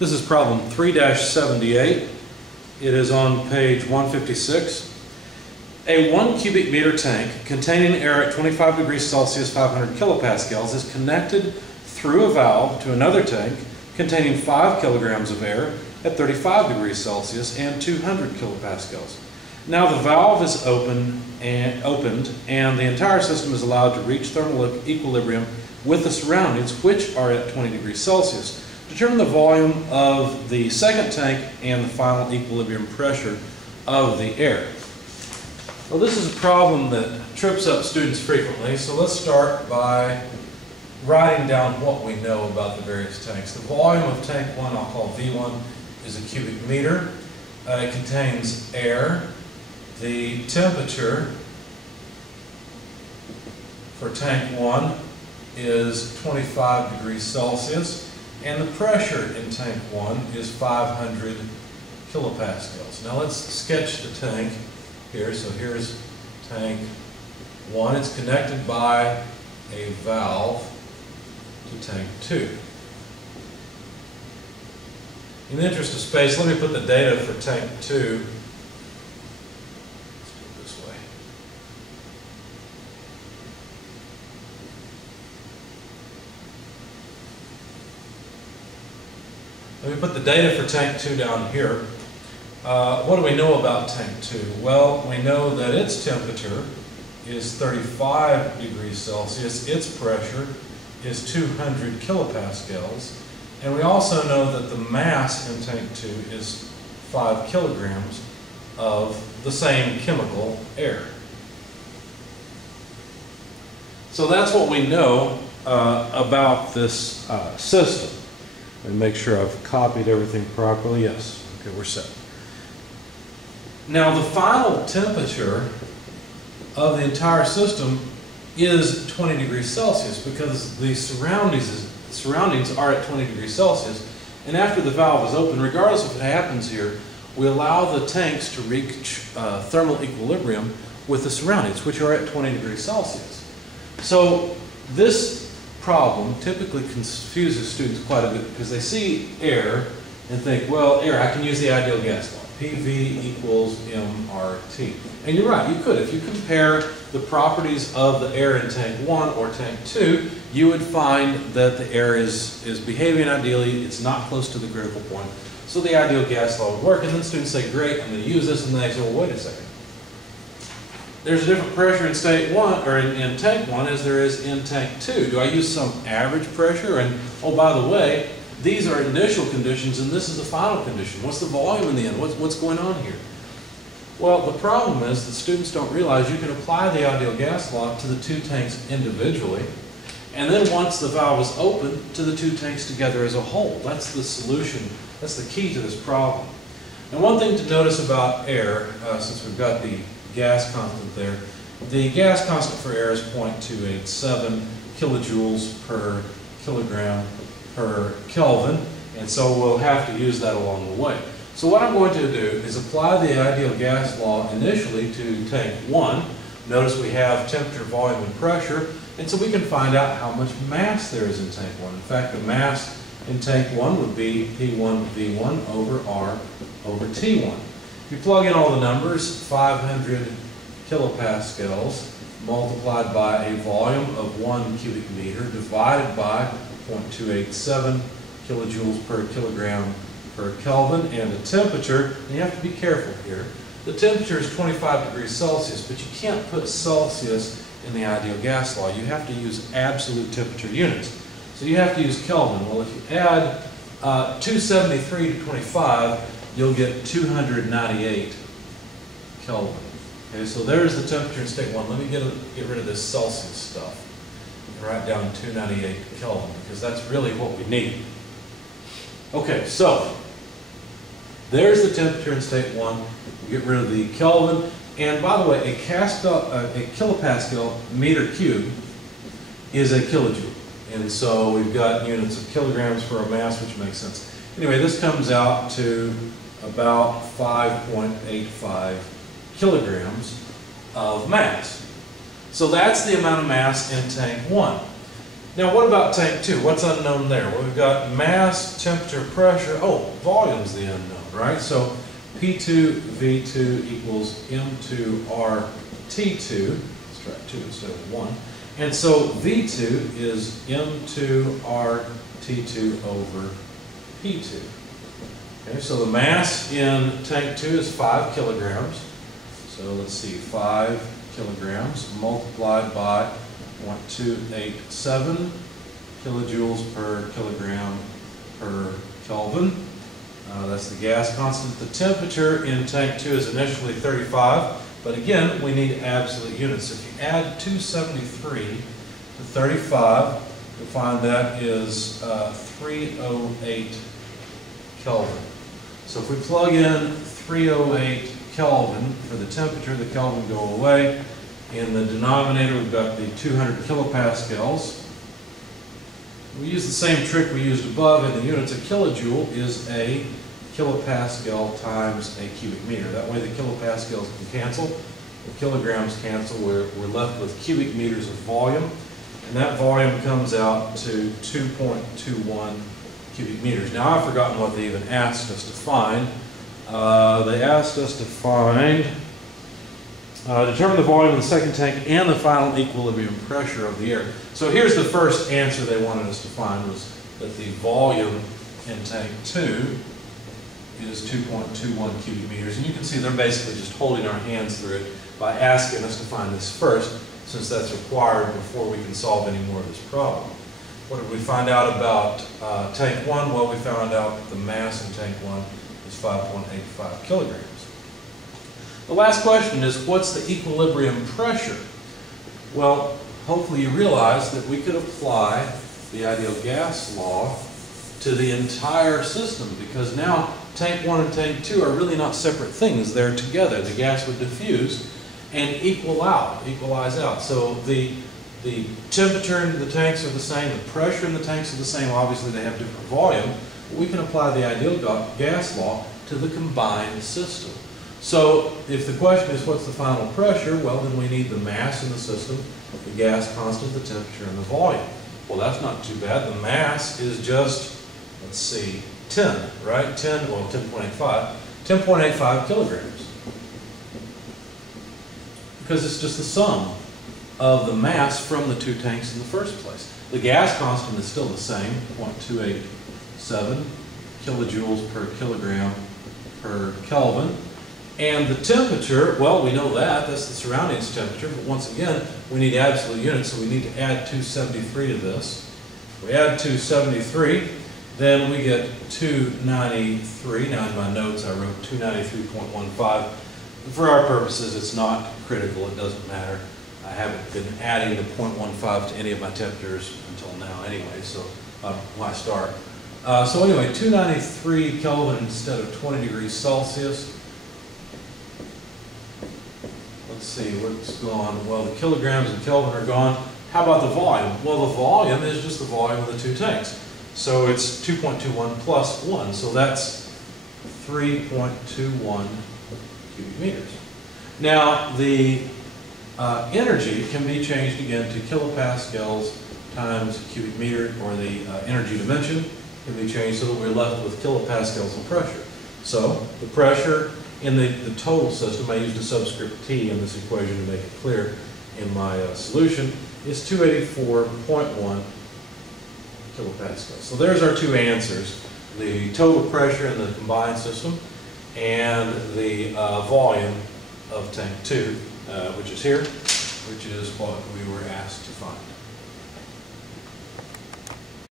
This is problem 3-78. It is on page 156. A 1 cubic meter tank containing air at 25 degrees Celsius, 500 kilopascals is connected through a valve to another tank containing 5 kilograms of air at 35 degrees Celsius and 200 kilopascals. Now the valve is opened and the entire system is allowed to reach thermal equilibrium with the surroundings, which are at 20 degrees Celsius. Determine the volume of the second tank and the final equilibrium pressure of the air. Well, this is a problem that trips up students frequently, so let's start by writing down what we know about the various tanks. The volume of tank 1, I'll call V1, is a cubic meter. It contains air. The temperature for tank 1 is 25 degrees Celsius, and the pressure in tank 1 is 500 kilopascals. Now let's sketch the tank here. So here's tank 1. It's connected by a valve to tank 2. In the interest of space, let me put the data for tank 2. Let me put the data for tank 2 down here. What do we know about tank 2? Well, we know that its temperature is 35 degrees Celsius, its pressure is 200 kilopascals, and we also know that the mass in tank 2 is 5 kilograms of the same chemical, air. So that's what we know about this system. Let me make sure I've copied everything properly. Yes. Okay, we're set. Now, the final temperature of the entire system is 20 degrees Celsius because the surroundings are at 20 degrees Celsius. And after the valve is open, regardless of what happens here, we allow the tanks to reach thermal equilibrium with the surroundings, which are at 20 degrees Celsius. So this problem typically confuses students quite a bit because they see air and think, well, air, I can use the ideal gas law, PV equals mRT. And you're right, you could. If you compare the properties of the air in tank 1 or tank 2, you would find that the air is behaving ideally, it's not close to the critical point, so the ideal gas law would work. And then students say, great, I'm going to use this, and then they say, well, wait a second. There's a different pressure in tank 1 or in tank 1 as there is in tank 2. Do I use some average pressure? And oh, by the way, these are initial conditions and this is the final condition. What's the volume in the end? What's going on here? Well, the problem is that students don't realize you can apply the ideal gas law to the two tanks individually, and then once the valve is open, to the two tanks together as a whole. That's the solution. That's the key to this problem. Now, one thing to notice about air, since we've got the gas constant there. The gas constant for air is 0.287 kilojoules per kilogram per Kelvin, and so we'll have to use that along the way. So what I'm going to do is apply the ideal gas law initially to tank 1. Notice we have temperature, volume, and pressure, and so we can find out how much mass there is in tank 1. In fact, the mass in tank 1 would be P1V1 over R over T1. If you plug in all the numbers, 500 kilopascals multiplied by a volume of 1 cubic meter divided by 0.287 kilojoules per kilogram per Kelvin, and the temperature, and you have to be careful here, the temperature is 25 degrees Celsius, but you can't put Celsius in the ideal gas law. You have to use absolute temperature units. So you have to use Kelvin. Well, if you add 273 to 25, you'll get 298 Kelvin. Okay, so there's the temperature in state 1. Let me get rid of this Celsius stuff and write down 298 Kelvin because that's really what we need. Okay, so there's the temperature in state 1. We get rid of the Kelvin. And by the way, a kilopascal meter cube is a kilojoule. And so we've got units of kilograms for our mass, which makes sense. Anyway, this comes out to about 5.85 kilograms of mass. So that's the amount of mass in tank 1. Now what about tank 2? What's unknown there? Well, we've got mass, temperature, pressure. Oh, volume's the unknown, right? So P2 V2 equals M2 RT2. Let's try 2 instead of 1. And so V2 is M2 RT2 over P2. Okay, so the mass in tank 2 is 5 kilograms. So let's see, 5 kilograms multiplied by 0.287 kilojoules per kilogram per Kelvin. That's the gas constant. The temperature in tank 2 is initially 35, but again, we need absolute units. If you add 273 to 35, you'll find that is 308 Kelvin. So if we plug in 308 Kelvin for the temperature, the Kelvin go away. In the denominator, we've got the 200 kilopascals. We use the same trick we used above in the units. A kilojoule is a kilopascal times a cubic meter. That way the kilopascals can cancel, the kilograms cancel. We're left with cubic meters of volume, and that volume comes out to 2.21 cubic meters. Now I've forgotten what they even asked us to find. They asked us to find, determine the volume of the second tank and the final equilibrium pressure of the air. So here's the first answer they wanted us to find, was that the volume in tank 2 is 2.21 cubic meters. And you can see they're basically just holding our hands through it by asking us to find this first, since that's required before we can solve any more of this problem. What did we find out about tank 1? Well, we found out that the mass in tank 1 is 5.85 kilograms. The last question is, what's the equilibrium pressure? Well, hopefully you realize that we could apply the ideal gas law to the entire system, because now tank 1 and tank 2 are really not separate things. They're together. The gas would diffuse and equalize out. So the temperature in the tanks are the same, the pressure in the tanks are the same. Obviously they have different volume, but we can apply the ideal gas law to the combined system. So if the question is what's the final pressure, well, then we need the mass in the system, the gas constant, the temperature, and the volume. Well, that's not too bad. The mass is just, let's see, 10, right? 10, well, 10.85 kilograms. Because it's just the sum of the mass from the two tanks in the first place. The gas constant is still the same, 0.287 kilojoules per kilogram per Kelvin. And the temperature, well, we know that, that's the surroundings temperature, but once again, we need absolute units, so we need to add 273 to this. We add 273, then we get 293. Now in my notes I wrote 293.15. For our purposes, it's not critical, it doesn't matter. I haven't been adding the 0.15 to any of my temperatures until now anyway, so why start? So anyway, 293 Kelvin instead of 20 degrees Celsius. Let's see what's gone. Well, the kilograms and Kelvin are gone. How about the volume? Well, the volume is just the volume of the two tanks. So it's 2.21 plus 1, so that's 3.21 cubic meters. Now, the energy can be changed again to kilopascals times cubic meter, or the energy dimension can be changed so that we're left with kilopascals of pressure. So the pressure in the total system, I used a subscript T in this equation to make it clear in my solution, is 284.1 kilopascals. So there's our two answers, the total pressure in the combined system and the volume of tank 2, which is here, which is what we were asked to find.